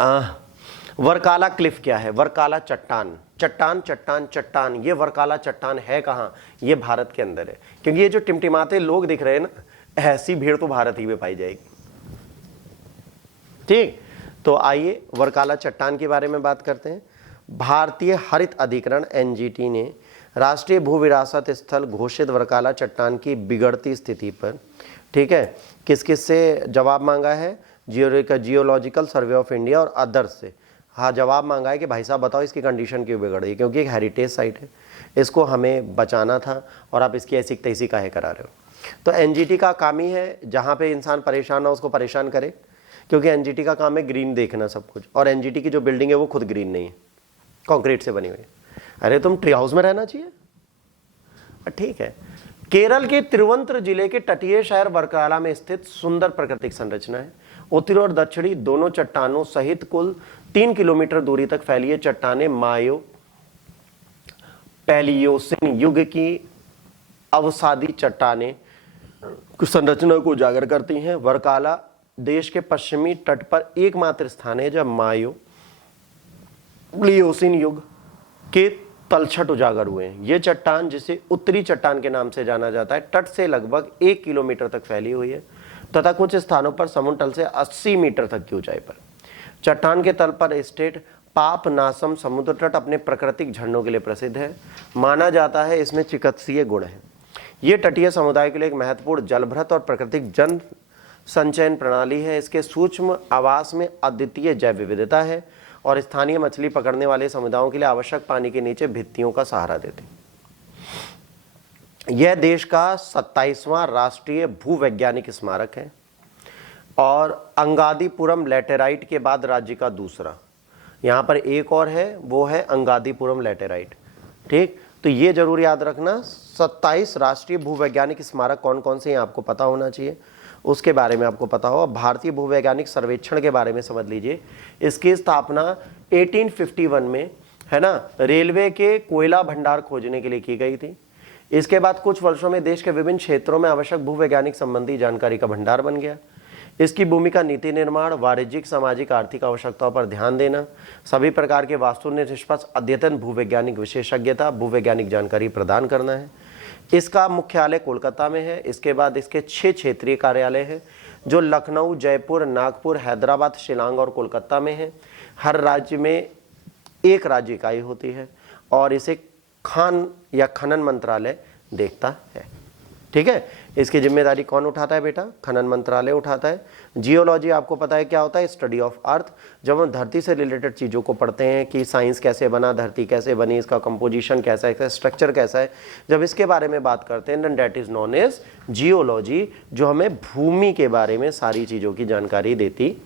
वर्काला Cliff क्या है? वर्काला चट्टान, चट्टान चट्टान चट्टान। ये वर्काला चट्टान है कहाँ? ये भारत के अंदर है, क्योंकि ये जो टिमटिमाते लोग दिख रहे हैं ना, ऐसी भीड़ तो भारत ही में पाई जाएगी। ठीक, तो आइए वर्काला चट्टान के बारे में बात करते हैं। भारतीय हरित अधिकरण एनजीटी ने राष्ट्रीय भू विरासत स्थल घोषित वर्काला चट्टान की बिगड़ती स्थिति पर, ठीक है, किस किस से जवाब मांगा है? जियोलॉजिकल सर्वे ऑफ इंडिया और अदर्स से। हाँ, जवाब मांगा है कि भाई साहब बताओ इसकी कंडीशन क्यों बिगड़ रही है, क्योंकि एक हेरिटेज साइट है, इसको हमें बचाना था और आप इसकी ऐसी तैसी काहे करा रहे हो। तो एनजीटी का काम ही है जहाँ पे इंसान परेशान हो उसको परेशान करे, क्योंकि एनजीटी का काम है ग्रीन देखना सब कुछ, और एनजीटी की जो बिल्डिंग है वो खुद ग्रीन नहीं है, कंक्रीट से बनी हुई है। अरे तुम ट्री हाउस में रहना चाहिए। ठीक है, केरल के तिरुवंतपुरम जिले के तटीय शहर वर्काला में स्थित सुंदर प्राकृतिक संरचना है। उत्तरी और दक्षिणी दोनों चट्टानों सहित कुल 3 किलोमीटर दूरी तक फैली चट्टानें मायो पैलियोसिन युग की अवसादी चट्टानें संरचना को उजागर करती हैं। वर्काला देश के पश्चिमी तट पर एकमात्र स्थान है जब मायो प्लियोसिन युग के तलछट उजागर हुए हैं। ये चट्टान, जिसे उत्तरी चट्टान के नाम से जाना जाता है, तट से लगभग 1 किलोमीटर तक फैली हुई है तथा कुछ स्थानों पर समुद्र तल से 80 मीटर तक की ऊंचाई पर। चट्टान के तल पर स्थित पापनासम समुद्र तट अपने प्राकृतिक झरनों के लिए प्रसिद्ध है। माना जाता है इसमें चिकित्सीय गुण है। ये तटीय समुदाय के लिए एक महत्वपूर्ण जलभृत और प्राकृतिक जन संचयन प्रणाली है। इसके सूक्ष्म आवास में अद्वितीय जैव विविधता है और स्थानीय मछली पकड़ने वाले समुदायों के लिए आवश्यक पानी के नीचे भित्तियों का सहारा देते हैं। यह देश का 27वां राष्ट्रीय भूवैज्ञानिक स्मारक है और अंगादीपुरम लैटेराइट के बाद राज्य का दूसरा। यहाँ पर एक और है, वो है अंगादीपुरम लैटेराइट। ठीक, तो ये जरूर याद रखना, 27 राष्ट्रीय भूवैज्ञानिक स्मारक कौन कौन से हैं आपको पता होना चाहिए, उसके बारे में आपको पता हो। भारतीय भूवैज्ञानिक सर्वेक्षण के बारे में समझ लीजिए। इसकी स्थापना 1851 में, है ना, रेलवे के कोयला भंडार खोजने के लिए की गई थी। इसके बाद कुछ वर्षों में देश के विभिन्न क्षेत्रों में आवश्यक भूवैज्ञानिक संबंधी जानकारी का भंडार बन गया। इसकी भूमिका नीति निर्माण, वाणिज्यिक, सामाजिक, आर्थिक आवश्यकताओं पर ध्यान देना, सभी प्रकार के वास्तुनिष्ठ अद्यतन भूवैज्ञानिक विशेषज्ञता, भूवैज्ञानिक जानकारी प्रदान करना है। इसका मुख्यालय कोलकाता में है। इसके बाद इसके 6 क्षेत्रीय कार्यालय हैं जो लखनऊ, जयपुर, नागपुर, हैदराबाद, शिलांग और कोलकाता में है। हर राज्य में एक राज्य इकाई होती है और इसे खान या खनन मंत्रालय देखता है। ठीक है, इसकी जिम्मेदारी कौन उठाता है बेटा? खनन मंत्रालय उठाता है। जियोलॉजी आपको पता है क्या होता है? Study of earth. जब हम धरती से रिलेटेड चीज़ों को पढ़ते हैं कि साइंस कैसे बना, धरती कैसे बनी, इसका कंपोजिशन कैसा है, स्ट्रक्चर कैसा है, जब इसके बारे में बात करते हैं, then that is known as geology, जो हमें भूमि के बारे में सारी चीज़ों की जानकारी देती